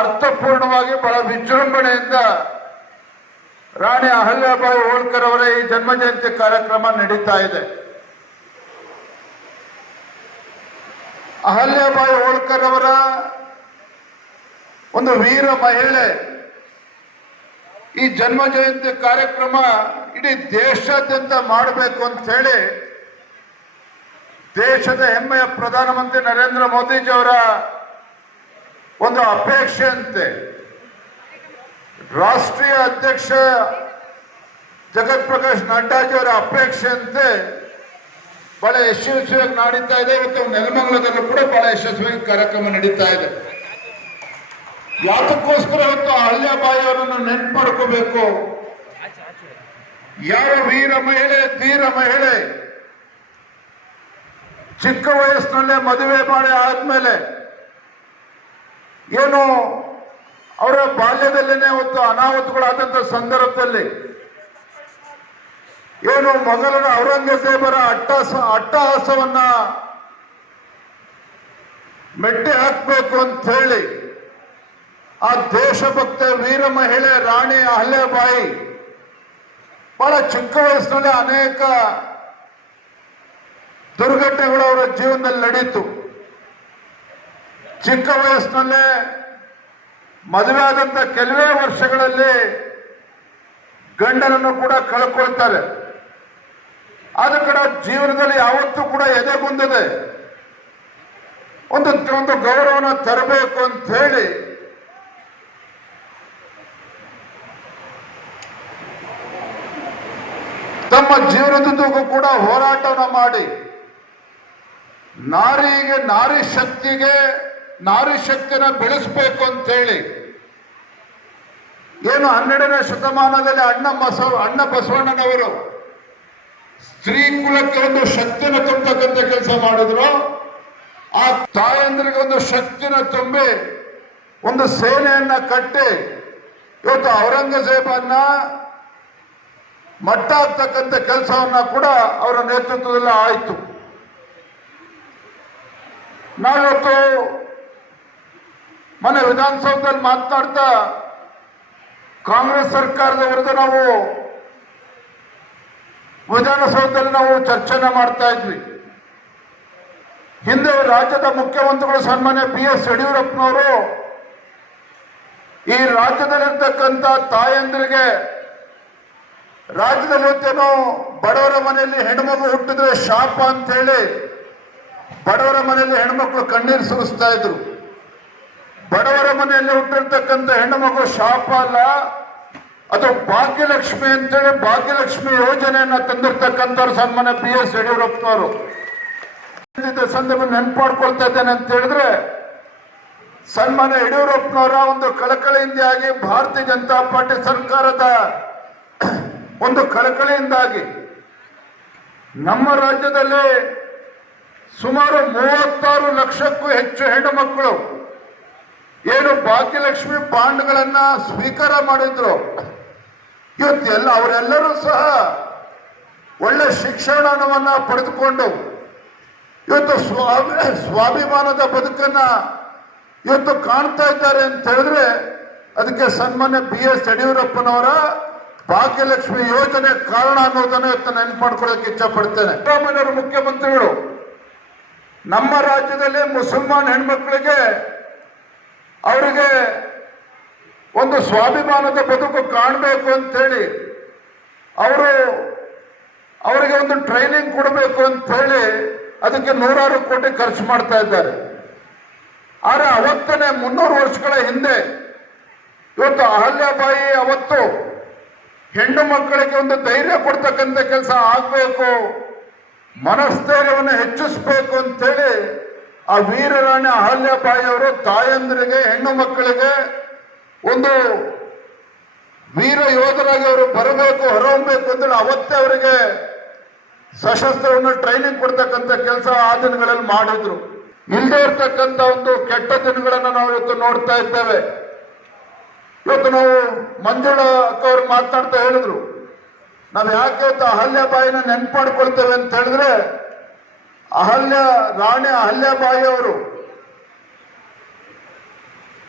ಅರ್ಥಪೂರ್ಣವಾಗಿ ಬಹಳ ವಿಜೃಂಭಣೆಯಿಂದ ರಾಣಿ ಅಹಲ್ಯಾಬಾಯಿ ಹೋಳ್ಕರ್ ಅವರ ಈ ಜನ್ಮ ಜಯಂತಿ ಕಾರ್ಯಕ್ರಮ ನಡೀತಾ ಇದೆ. ಅಹಲ್ಯಾಬಾಯಿ ಹೋಳ್ಕರ್ ಅವರ ಒಂದು ವೀರ ಮಹಿಳೆ ಈ ಜನ್ಮ ಜಯಂತಿ ಕಾರ್ಯಕ್ರಮ ಇಡೀ ದೇಶಾದ್ಯಂತ ಮಾಡಬೇಕು ಅಂತ ಹೇಳಿ ದೇಶದ ಹೆಮ್ಮೆಯ ಪ್ರಧಾನಮಂತ್ರಿ ನರೇಂದ್ರ ಮೋದಿಜಿ ಅವರ ಒಂದು ಅಪೇಕ್ಷೆ ಅಂತೆ. ರಾಷ್ಟ್ರೀಯ ಅಧ್ಯಕ್ಷ ಜಗತ್ ಪ್ರಕಾಶ್ ನಡ್ಡಾಜಿ ಅವರ ಅಪೇಕ್ಷೆ ಅಂತೆ ಬಹಳ ಯಶಸ್ವಿಯಾಗಿ ನಡೀತಾ ಇದೆ. ಇವತ್ತು ನೆಲಮಂಗಲದಲ್ಲೂ ಕೂಡ ಬಹಳ ಯಶಸ್ವಿಯಾಗಿ ಕಾರ್ಯಕ್ರಮ ನಡೀತಾ ಇದೆ. ಯಾತಕ್ಕೋಸ್ಕರ ಇವತ್ತು ಅಹಲ್ಯಾಬಾಯಿ ಅವರನ್ನು ನೆನ್ಪು ಮಾಡ್ಕೋಬೇಕು. ಯಾವ ವೀರ ಮಹಿಳೆ, ಧೀರ ಮಹಿಳೆ, ಚಿಕ್ಕ ವಯಸ್ಸಿನಲ್ಲೇ ಮದುವೆ ಮಾಡಿ ಆದ್ಮೇಲೆ ಏನು ಅವರ ಬಾಲ್ಯದಲ್ಲೇನೆ ಇವತ್ತು ಅನಾಹುತಗಳಾದಂತ ಸಂದರ್ಭದಲ್ಲಿ ಏನು ಮೊಘಲರ ಔರಂಗಜೇಬರ ಅಟ್ಟಹಾಸವನ್ನ ಮೆಟ್ಟಿ ಹಾಕಬೇಕು ಅಂತ ಹೇಳಿ ಆ ದೇಶಭಕ್ತ ವೀರ ಮಹಿಳೆ ರಾಣಿ ಅಹಲ್ಯಾಬಾಯಿ ಬಹಳ ಚಿಕ್ಕ ವಯಸ್ಸಿನಲ್ಲಿ ಅನೇಕ ದುರ್ಘಟನೆಗಳು ಅವರ ಜೀವನದಲ್ಲಿ ನಡೀತು. ಚಿಕ್ಕ ವಯಸ್ಸಿನಲ್ಲೇ ಮದುವೆ ಆದಂತ ಕೆಲವೇ ವರ್ಷಗಳಲ್ಲಿ ಗಂಡನನ್ನು ಕೂಡ ಕಳ್ಕೊಳ್ತಾರೆ. ಆದ ಕಡೆ ಜೀವನದಲ್ಲಿ ಯಾವತ್ತೂ ಕೂಡ ಎದೆಗುಂದಿದೆ ಒಂದು ಗೌರವನ ತರಬೇಕು ಅಂತ ಹೇಳಿ ತಮ್ಮ ಜೀವನದುದ್ದಕ್ಕೂ ಕೂಡ ಹೋರಾಟವನ್ನು ಮಾಡಿ ನಾರಿ ಶಕ್ತಿನ ಬೆಳೆಸಬೇಕು ಅಂತ ಹೇಳಿ ಏನು 12ನೇ ಶತಮಾನದಲ್ಲಿ ಅಣ್ಣ ಬಸವಣ್ಣನವರು ಸ್ತ್ರೀ ಕುಲಕ್ಕೆ ಒಂದು ಶಕ್ತಿನ ತುಂಬತಕ್ಕಂಥ ಕೆಲಸ ಮಾಡಿದ್ರು. ಆ ತಾಯಂದ್ರಿಗೆ ಒಂದು ಶಕ್ತಿನ ತುಂಬಿ ಒಂದು ಸೇನೆಯನ್ನ ಕಟ್ಟಿ ಇವತ್ತು ಔರಂಗಜೇಬನ್ನ ಮಟ್ಟ ಆಗ್ತಕ್ಕಂಥ ಕೆಲಸವನ್ನ ಕೂಡ ಅವರ ನೇತೃತ್ವದಲ್ಲಿ ಆಯಿತು. ನಾವಿವತ್ತು ಮೊನ್ನೆ ವಿಧಾನಸೌಧದಲ್ಲಿ ಮಾತನಾಡ್ತಾ ಕಾಂಗ್ರೆಸ್ ಸರ್ಕಾರದ ವಿರುದ್ಧ ನಾವು ವಿಧಾನಸೌಧದಲ್ಲಿ ನಾವು ಚರ್ಚೆನ ಮಾಡ್ತಾ ಇದ್ವಿ. ಹಿಂದೆ ರಾಜ್ಯದ ಮುಖ್ಯಮಂತ್ರಿಗಳು ಸನ್ಮಾನ್ಯ BS ಯಡಿಯೂರಪ್ಪನವರು ಈ ರಾಜ್ಯದಲ್ಲಿರ್ತಕ್ಕಂಥ ತಾಯಂದಿರಿಗೆ ರಾಜ್ಯದಲ್ಲಿ ಇವತ್ತೇನೋ ಬಡವರ ಮನೆಯಲ್ಲಿ ಹೆಣ್ಮಗು ಹುಟ್ಟಿದ್ರೆ ಶಾಪ ಅಂತ ಹೇಳಿ ಬಡವರ ಮನೆಯಲ್ಲಿ ಹೆಣ್ಮಕ್ಳು ಕಣ್ಣೀರು ಸುರಿಸ್ತಾ ಇದ್ರು. ಬಡವರ ಮನೆಯಲ್ಲಿ ಹುಟ್ಟಿರ್ತಕ್ಕಂಥ ಹೆಣ್ಣು ಮಗು ಶಾಪ ಅಲ್ಲ, ಅದು ಭಾಗ್ಯಲಕ್ಷ್ಮಿ ಅಂತೇಳಿ ಭಾಗ್ಯಲಕ್ಷ್ಮಿ ಯೋಜನೆಯನ್ನ ತಂದಿರ್ತಕ್ಕಂಥವ್ರು ಸನ್ಮಾನ್ಯ BS ಯಡಿಯೂರಪ್ಪನವರು. ಸಂದರ್ಭ ನೆನ್ಪು ಮಾಡ್ಕೊಳ್ತಾ ಇದ್ದೇನೆ ಅಂತ ಹೇಳಿದ್ರೆ ಸನ್ಮಾನ್ಯ ಯಡಿಯೂರಪ್ಪನವರ ಒಂದು ಕಳಕಳಿಯಿಂದಾಗಿ ಭಾರತೀಯ ಜನತಾ ಪಾರ್ಟಿ ಸರ್ಕಾರದ ಒಂದು ಕಳಕಳಿಯಿಂದಾಗಿ ನಮ್ಮ ರಾಜ್ಯದಲ್ಲಿ ಸುಮಾರು 36 ಲಕ್ಷಕ್ಕೂ ಹೆಚ್ಚು ಹೆಣ್ಣು ಮಕ್ಕಳು ಏನು ಭಾಗ್ಯಲಕ್ಷ್ಮಿ ಬಾಂಡ್ಗಳನ್ನ ಸ್ವೀಕಾರ ಮಾಡಿದ್ರು. ಇವತ್ತೆಲ್ಲ ಅವರೆಲ್ಲರೂ ಸಹ ಒಳ್ಳೆ ಶಿಕ್ಷಣವನ್ನ ಪಡೆದುಕೊಂಡು ಇವತ್ತು ಸ್ವಾಭಿಮಾನದ ಬದುಕನ್ನ ಇವತ್ತು ಕಾಣ್ತಾ ಇದ್ದಾರೆ ಅಂತ ಹೇಳಿದ್ರೆ ಅದಕ್ಕೆ ಸನ್ಮಾನ್ಯ BS ಯಡಿಯೂರಪ್ಪನವರ ಭಾಗ್ಯಲಕ್ಷ್ಮಿ ಯೋಜನೆ ಕಾರಣ ಅನ್ನೋದನ್ನ ಇವತ್ತು ನೆನ್ಪು ಮಾಡ್ಕೊಳ್ಳೋಕೆ ಇಚ್ಛೆ ಪಡ್ತೇನೆ. ಸಿದ್ದರಾಮಯ್ಯವರು ಮುಖ್ಯಮಂತ್ರಿಗಳು ನಮ್ಮ ರಾಜ್ಯದಲ್ಲಿ ಮುಸಲ್ಮಾನ್ ಹೆಣ್ಮಕ್ಳಿಗೆ ಅವರಿಗೆ ಒಂದು ಸ್ವಾಭಿಮಾನದ ಬದುಕು ಕಾಣಬೇಕು ಅಂತ ಹೇಳಿ ಅವರಿಗೆ ಒಂದು ಟ್ರೈನಿಂಗ್ ಕೊಡಬೇಕು ಅಂತ ಹೇಳಿ ಅದಕ್ಕೆ 100 ಕೋಟಿ ಖರ್ಚು ಮಾಡ್ತಾ ಇದ್ದಾರೆ. ಆದ್ರೆ ಅವತ್ತನೇ 300 ವರ್ಷಗಳ ಹಿಂದೆ ಇವತ್ತು ಅಹಲ್ಯಾಬಾಯಿ ಅವತ್ತು ಹೆಣ್ಣು ಮಕ್ಕಳಿಗೆ ಒಂದು ಧೈರ್ಯ ಕೊಡ್ತಕ್ಕಂಥ ಕೆಲಸ ಆಗ್ಬೇಕು, ಮನಸ್ಥೈರ್ಯವನ್ನು ಹೆಚ್ಚಿಸ್ಬೇಕು ಅಂತೇಳಿ ಆ ವೀರರಾಣಿ ಅಹಲ್ಯಾಬಾಯಿ ಅವರು ತಾಯಂದರಿಗೆ ಹೆಣ್ಣು ಮಕ್ಕಳಿಗೆ ಒಂದು ವೀರ ಯೋಧರಾಗಿ ಅವರು ಬರಬೇಕು, ಹೊರಹೊಮ್ಮಬೇಕು ಅಂತೇಳಿ ಅವತ್ತೇ ಅವರಿಗೆ ಸಶಸ್ತ್ರವನ್ನು ಟ್ರೈನಿಂಗ್ ಕೊಡ್ತಕ್ಕಂಥ ಕೆಲಸ ಆ ದಿನಗಳಲ್ಲಿ ಮಾಡಿದ್ರು. ಇಲ್ಲದೆ ಇರ್ತಕ್ಕಂಥ ಒಂದು ಕೆಟ್ಟ ದಿನಗಳನ್ನು ನಾವು ಇವತ್ತು ನೋಡ್ತಾ ಇದ್ದೇವೆ. ಇವತ್ತು ನಾವು ಮಂಜುಳಾ ಅವರು ಮಾತನಾಡ್ತಾ ಹೇಳಿದ್ರು, ನಾವು ಯಾಕೆ ಇವತ್ತು ಅಹಲ್ಯಾಬಾಯಿನ ನೆನ್ಪು ಮಾಡ್ಕೊಳ್ತೇವೆ ಅಂತ ಹೇಳಿದ್ರೆ ರಾಣಿ ಅಹಲ್ಯಾಬಾಯಿ ಅವರು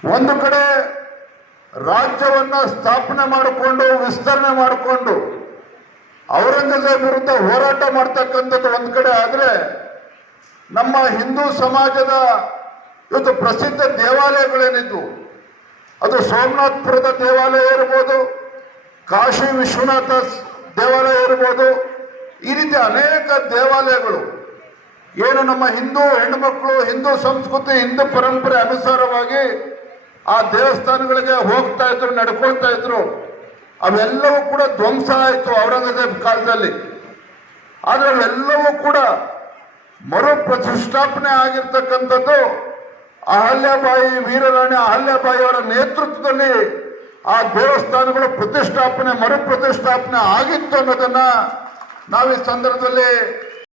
ಒಂದು ಕಡೆ ರಾಜ್ಯವನ್ನ ಸ್ಥಾಪನೆ ಮಾಡಿಕೊಂಡು ವಿಸ್ತರಣೆ ಮಾಡಿಕೊಂಡು ಔರಂಗಜೇಬ್ ವಿರುದ್ಧ ಹೋರಾಟ ಮಾಡ್ತಕ್ಕಂಥದ್ದು ಒಂದು ಕಡೆ ಆದ್ರೆ, ನಮ್ಮ ಹಿಂದೂ ಸಮಾಜದ ಇವತ್ತು ಪ್ರಸಿದ್ಧ ದೇವಾಲಯಗಳೇನಿದ್ವು, ಅದು ಸೋಮನಾಥ್ಪುರದ ದೇವಾಲಯ ಇರ್ಬೋದು, ಕಾಶಿ ವಿಶ್ವನಾಥ ದೇವಾಲಯ ಇರ್ಬೋದು, ಈ ರೀತಿ ಅನೇಕ ದೇವಾಲಯಗಳು ಏನು ನಮ್ಮ ಹಿಂದೂ ಹೆಣ್ಣುಮಕ್ಕಳು ಹಿಂದೂ ಸಂಸ್ಕೃತಿ ಹಿಂದೂ ಪರಂಪರೆ ಅನುಸಾರವಾಗಿ ಆ ದೇವಸ್ಥಾನಗಳಿಗೆ ಹೋಗ್ತಾ ಇದ್ರು, ನಡ್ಕೊಳ್ತಾ ಇದ್ರು, ಅವೆಲ್ಲವೂ ಕೂಡ ಧ್ವಂಸ ಆಯಿತು ಔರಂಗಜೇಬ್ ಕಾಲದಲ್ಲಿ. ಆದರೆ ಅವೆಲ್ಲವೂ ಕೂಡ ಮರು ಪ್ರತಿಷ್ಠಾಪನೆ ಆಗಿರ್ತಕ್ಕಂಥದ್ದು ಅಹಲ್ಯಾಬಾಯಿ, ವೀರರಾಣಿ ಅಹಲ್ಯಾಬಾಯಿ ಅವರ ನೇತೃತ್ವದಲ್ಲಿ ಆ ದೇವಸ್ಥಾನಗಳು ಪ್ರತಿಷ್ಠಾಪನೆ ಮರು ಪ್ರತಿಷ್ಠಾಪನೆ ಆಗಿತ್ತು ಅನ್ನೋದನ್ನ ನಾವು ಈ ಸಂದರ್ಭದಲ್ಲಿ